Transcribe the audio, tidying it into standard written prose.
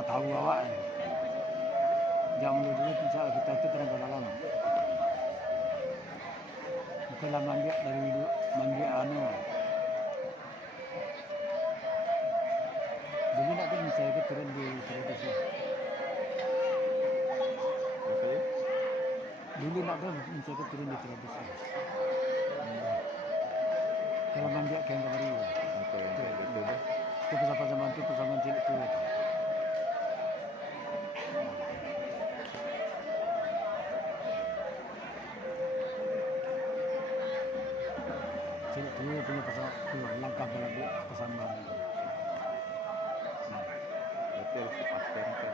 tak tahu awak. Jam dulu bisa kita itu terang lama. Kita lah mandi dari mandi anu. Dulu nak kan saya ke turun di televisi. Apa ya? Dulu nak kan saya ke turun di televisi. Kalau mandi kayak kamar itu. Oke, gitu deh. Itu pesawat zaman itu pesawat cilik itu. Cilik itu punya pesawat itu langkah dalam kesamaan. Berarti harus dipastikan ke